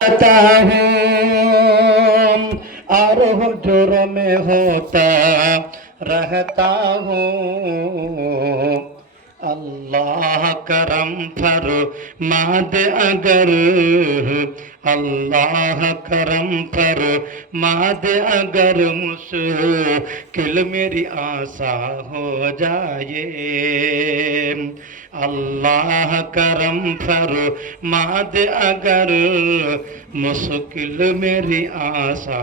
आता हूँ और हुजूर में होता रहता हूँ। अल्लाह करम फरमा दे अगर, अल्लाह करम फरमा दे अगर मुश्किल मेरी आसा हो जाए। अल्लाह करम फरमा दे अगर मुश्किल मेरी आसा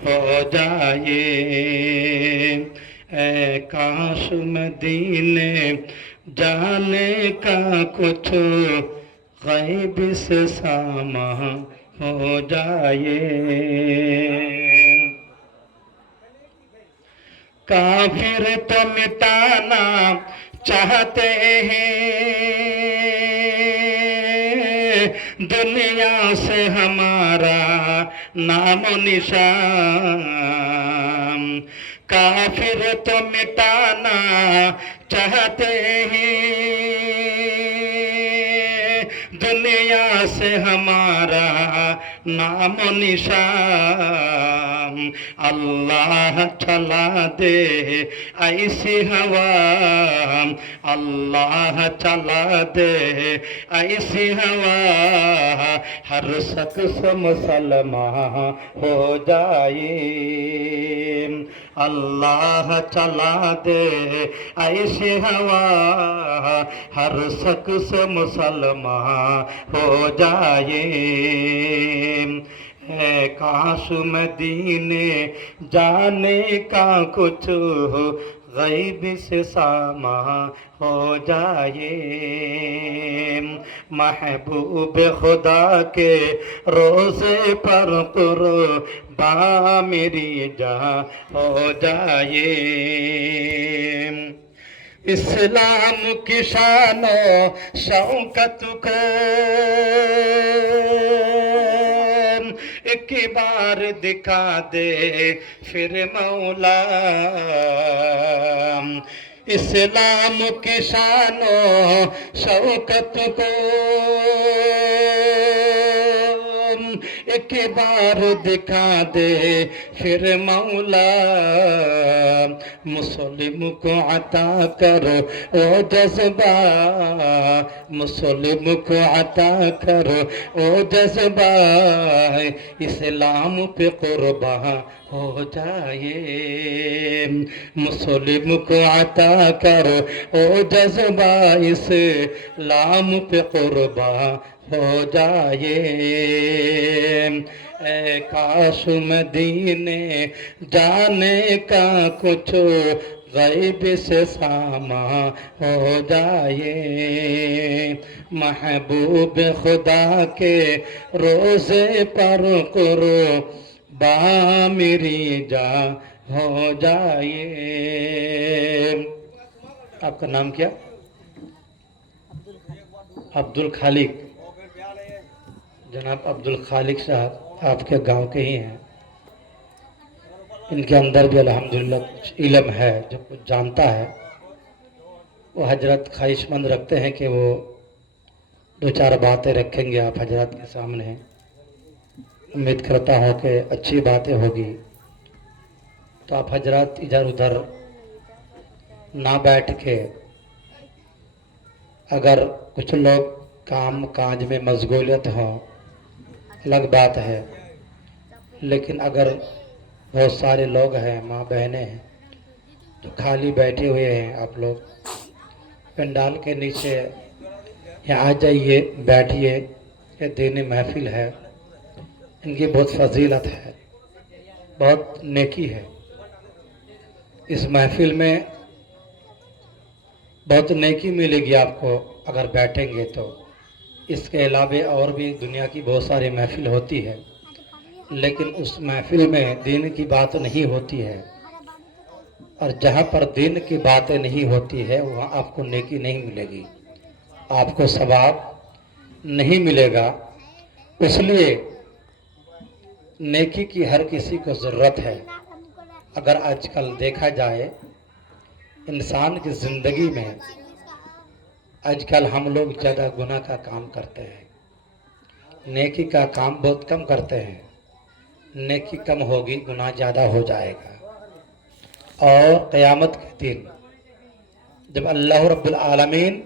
हो जाए। ऐ काश मदीने जाने का कुछ गैब से सामा हो जाए। काफिर तो मिटाना चाहते हैं दुनिया से हमारा नाम निशान। काफिर तो मिटाना चाहते हैं दुनिया से हमारा नाम निशान। अल्लाह चला दे ऐसी हवा, अल्लाह चला दे ऐसी हवा हर शख्स मुसलमान हो जाए। अल्लाह चला दे ऐसी हवा हर शख्स मुसलमान हो जाए। है काश मदीने जाने का कुछ गैब से सामा हो जाए। महबूब खुदा के रोज़े पर कुर्बान मेरी जान हो जाए। इस्लाम की शान शौकत को एक बार दिखा दे फिर मौला। इस्लाम की शान शौकत को एक बार दिखा दे फिर मौला। मुस्लिम को अता करो ओ जज्बा, मुस्लिम को अता करो ओ जज्बा इस्लाम पे कुर्बान हो जाए। मुस्लिम को अता करो ओ जज्बा इस्लाम पे कुर्बान हो जाए। ऐ काश मदीने जाने का कुछ गैब से सामा हो जाए। महबूब खुदा के रोज़े पर कुर्बान मेरी जान हो जाए। आपका नाम क्या? अब्दुल खालिक। जनाब अब्दुल खालिक साहब आपके गांव के ही हैं। इनके अंदर भी अल्हम्दुलिल्लाह कुछ इल्म है, जो कुछ जानता है। वो हजरत ख्वाहिशमंद रखते हैं कि वो दो चार बातें रखेंगे आप हजरत के सामने। उम्मीद करता हूँ कि अच्छी बातें होगी। तो आप हजरत इधर उधर ना बैठ के, अगर कुछ लोग काम काज में मशगूलियत हों अलग बात है, लेकिन अगर बहुत सारे लोग हैं, माँ बहनें हैं, तो खाली बैठे हुए हैं, आप लोग पंडाल के नीचे यहाँ आ जाइए, बैठिए। ये दीनी महफिल है, इनकी बहुत फजीलत है, बहुत नेकी है। इस महफिल में बहुत नेकी मिलेगी आपको अगर बैठेंगे तो। इसके अलावा और भी दुनिया की बहुत सारी महफिल होती है, लेकिन उस महफिल में दीन की बात नहीं होती है। और जहाँ पर दीन की बातें नहीं होती है वहाँ आपको नेकी नहीं मिलेगी, आपको सवाब नहीं मिलेगा। इसलिए नेकी की हर किसी को ज़रूरत है। अगर आजकल देखा जाए इंसान की ज़िंदगी में आजकल हम लोग ज़्यादा गुनाह का काम करते हैं। नेकी का काम बहुत कम करते हैं, नेकी कम होगी गुनाह ज़्यादा हो जाएगा। और क़यामत के दिन जब अल्लाह रब्बुल आलमीन